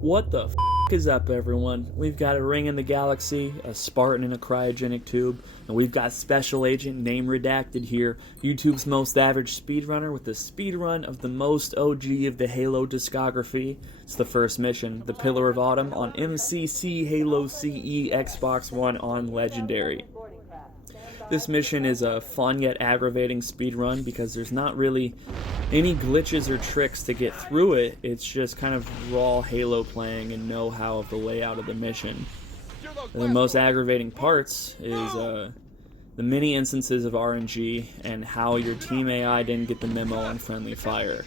What the f is up, everyone? We've got a ring in the galaxy, a Spartan in a cryogenic tube, and we've got Special Agent Name Redacted here, YouTube's most average speedrunner with the speedrun of the most OG of the Halo discography. It's the first mission, the Pillar of Autumn on MCC Halo CE Xbox One on Legendary. This mission is a fun yet aggravating speedrun because there's not really any glitches or tricks to get through it. It's just kind of raw Halo playing and know-how of the layout of the mission. And the most aggravating parts is the many instances of RNG and how your team AI didn't get the memo on friendly fire.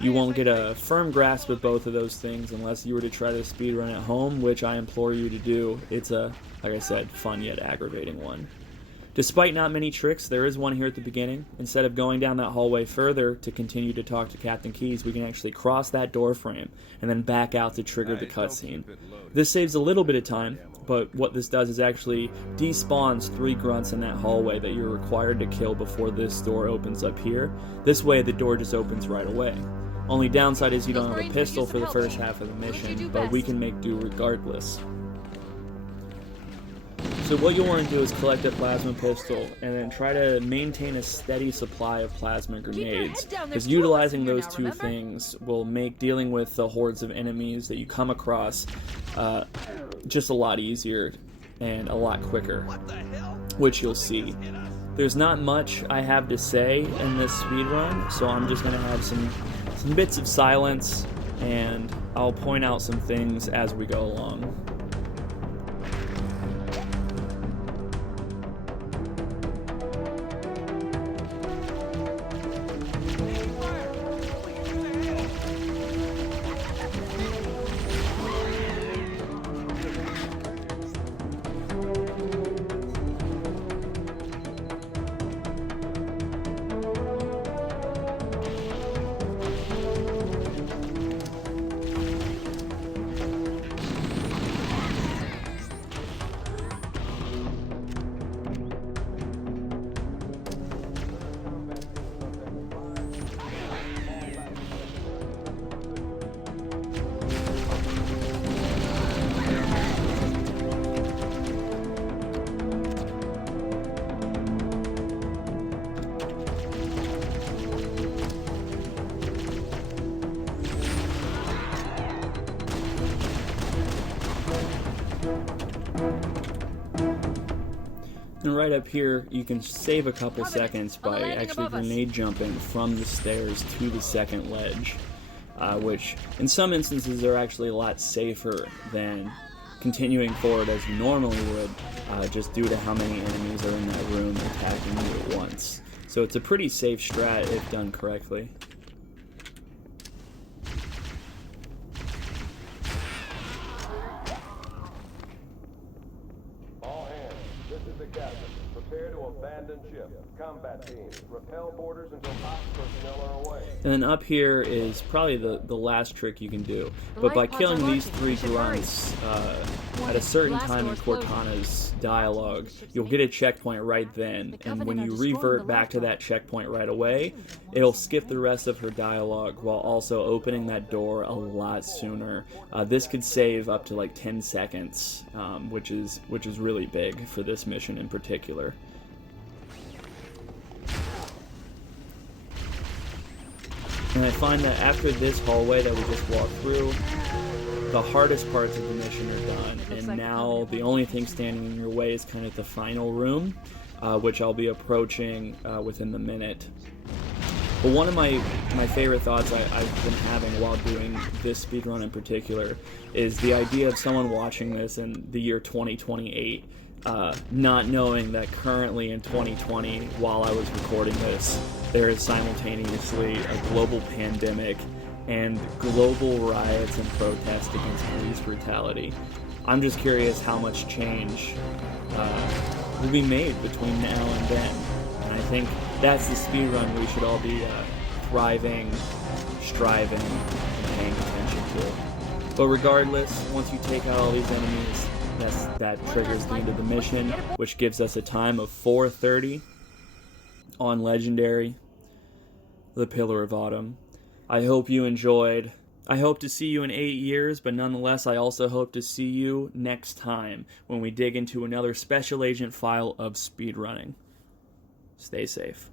You won't get a firm grasp of both of those things unless you were to try to speedrun at home, which I implore you to do. It's a, like I said, fun yet aggravating one. Despite not many tricks, there is one here at the beginning. Instead of going down that hallway further to continue to talk to Captain Keyes, we can actually cross that door frame and then back out to trigger the cutscene. This saves a little bit of time, but what this does is actually despawns 3 grunts in that hallway that you're required to kill before this door opens up here. This way the door just opens right away. Only downside is you don't have a pistol for the first half of the mission, but we can make do regardless. So what you'll want to do is collect a plasma pistol and then try to maintain a steady supply of plasma grenades, because utilizing those two things will make dealing with the hordes of enemies that you come across just a lot easier and a lot quicker, which you'll see. There's not much I have to say in this speedrun, so I'm just going to have some bits of silence and I'll point out some things as we go along. And right up here, you can save a couple seconds by actually grenade jumping from the stairs to the second ledge, which in some instances are actually a lot safer than continuing forward as you normally would, just due to how many enemies are in that room attacking you at once. So it's a pretty safe strat if done correctly. Prepare to abandon ship. Combat teams, repel borders until ops personnel are away. And then up here is probably the last trick you can do. But by killing these 3 grunts at a certain time in Cortana's dialogue, you'll get a checkpoint right then. And when you revert back to that checkpoint right away, it'll skip the rest of her dialogue while also opening that door a lot sooner. This could save up to like 10 seconds, which is really big for this mission in particular. And I find that after this hallway that we just walked through, the hardest parts of the mission are done, and now the only thing standing in your way is kind of the final room, which I'll be approaching within the minute. But one of my favorite thoughts I've been having while doing this speedrun in particular is the idea of someone watching this in the year 2028, not knowing that currently in 2020, while I was recording this, there is simultaneously a global pandemic and global riots and protests against police brutality. I'm just curious how much change will be made between now and then. And I think that's the speedrun we should all be thriving, striving, and paying attention to. But regardless, once you take out all these enemies, that triggers the end of the mission, which gives us a time of 4:30 on Legendary, the Pillar of Autumn. I hope you enjoyed. I hope to see you in 8 years, but nonetheless, I also hope to see you next time when we dig into another Special Agent file of speedrunning. Stay safe.